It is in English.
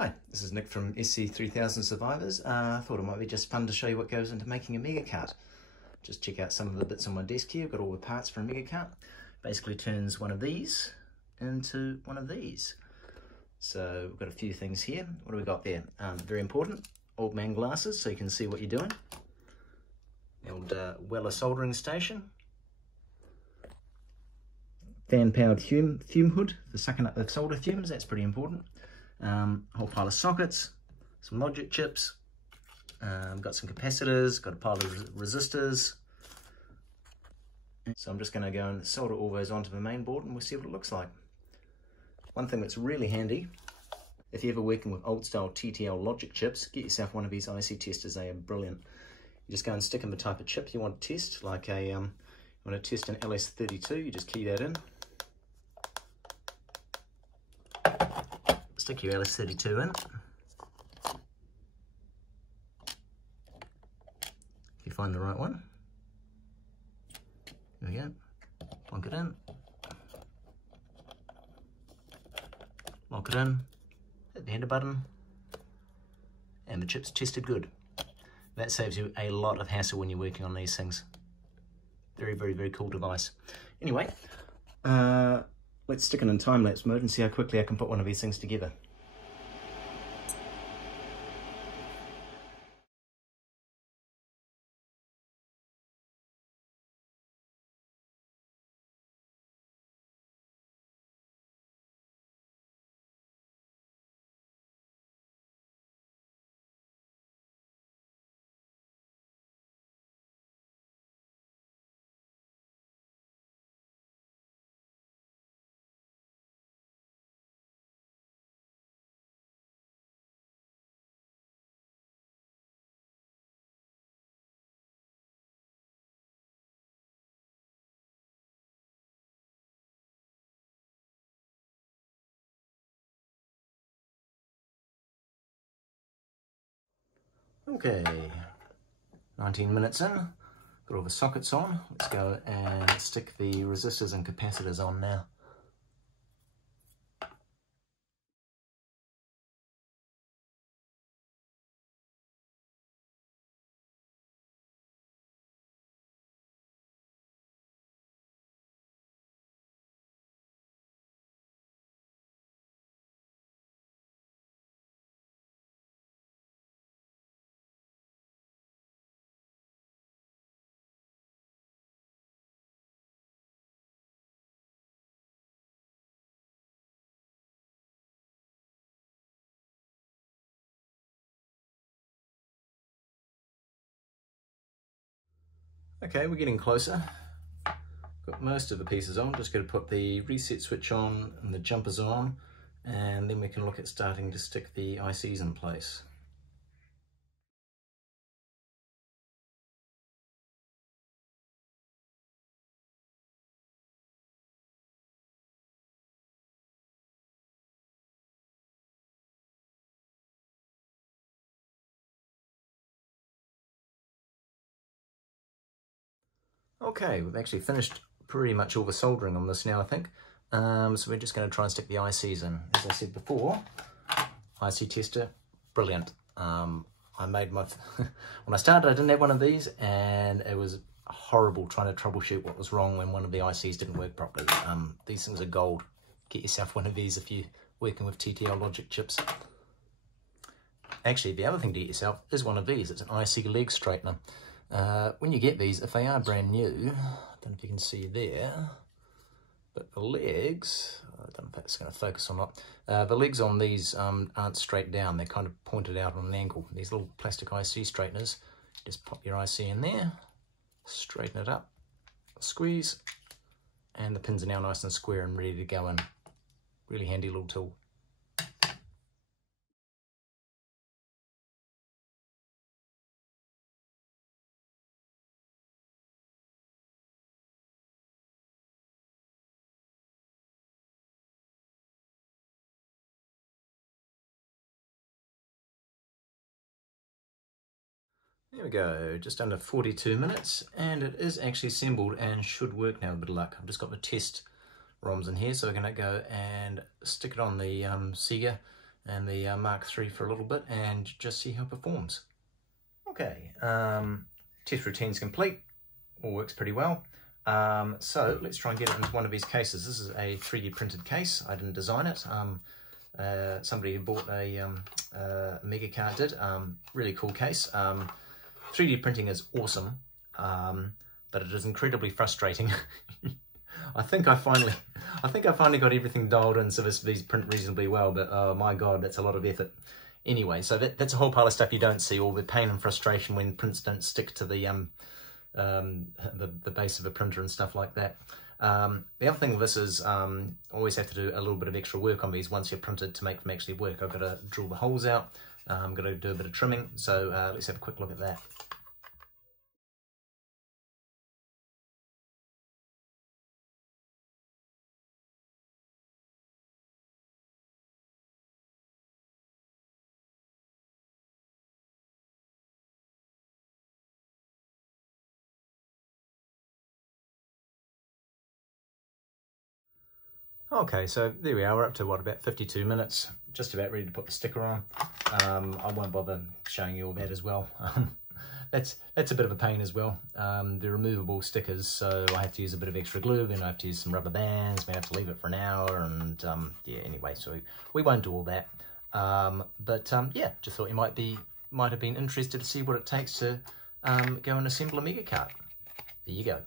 Hi, this is Nick from SC3000 Survivors. I thought it might be just fun to show you what goes into making a Megacart. Just check out some of the bits on my desk here. I've got all the parts for a Megacart. Basically turns one of these into one of these. So we've got a few things here. What do we got there? Very important, old man glasses so you can see what you're doing. The old Weller soldering station. Fan-powered fume hood for sucking up the solder fumes, that's pretty important. Whole pile of sockets, some logic chips, got some capacitors, got a pile of resistors. So I'm just going to go and solder all those onto the main board and we'll see what it looks like. One thing that's really handy, if you're ever working with old style TTL logic chips, get yourself one of these IC testers. They are brilliant. You just go and stick in the type of chip you want to test, like a you want to test an LS32, you just key that in. Stick your LS32 in. If you find the right one. There we go. Plonk it in. Lock it in. Hit the enter button. And the chip's tested good. That saves you a lot of hassle when you're working on these things. Very, very, very cool device. Anyway, let's stick it in time-lapse mode and see how quickly I can put one of these things together. Okay, 19 minutes in, got all the sockets on. Let's go and stick the resistors and capacitors on now. Okay, we're getting closer. Got most of the pieces on. Just got to put the reset switch on and the jumpers on, and then we can look at starting to stick the ICs in place. Okay, we've actually finished pretty much all the soldering on this now, I think. So we're just going to try and stick the ICs in. As I said before, IC tester, brilliant. I made my... when I started, I didn't have one of these, and it was horrible trying to troubleshoot what was wrong when one of the ICs didn't work properly. These things are gold. Get yourself one of these if you're working with TTL logic chips. Actually, the other thing to get yourself is one of these. It's an IC leg straightener. When you get these, if they are brand new, I don't know if you can see there, but the legs, I don't know if that's going to focus or not, the legs on these aren't straight down, they're kind of pointed out on an angle. These little plastic IC straighteners, just pop your IC in there, straighten it up, squeeze, and the pins are now nice and square and ready to go in. Really handy little tool. There we go, just under 42 minutes, and it is actually assembled and should work now with a bit of luck. I've just got the test ROMs in here, so we're going to go and stick it on the Sega and the Mark III for a little bit and just see how it performs. Okay, test routine's complete, all works pretty well. So let's try and get it into one of these cases. This is a 3D printed case. I didn't design it. Somebody who bought a Megacart did. Really cool case. 3D printing is awesome, but it is incredibly frustrating. I think I finally got everything dialed in so these print reasonably well, but oh my god, that's a lot of effort. Anyway, so that's a whole pile of stuff you don't see, all the pain and frustration when prints don't stick to the base of a printer and stuff like that. The other thing with this is always have to do a little bit of extra work on these once you're printed to make them actually work. I've got to drill the holes out, I'm going to do a bit of trimming, so let's have a quick look at that. Okay, so there we are, we're up to what, about 52 minutes, just about ready to put the sticker on. I won't bother showing you all that as well. That's a bit of a pain as well. They're removable stickers, so I have to use a bit of extra glue, then I have to use some rubber bands, may have to leave it for an hour, and yeah, anyway, so we won't do all that. Yeah, just thought you might have been interested to see what it takes to go and assemble a Megacart. There you go.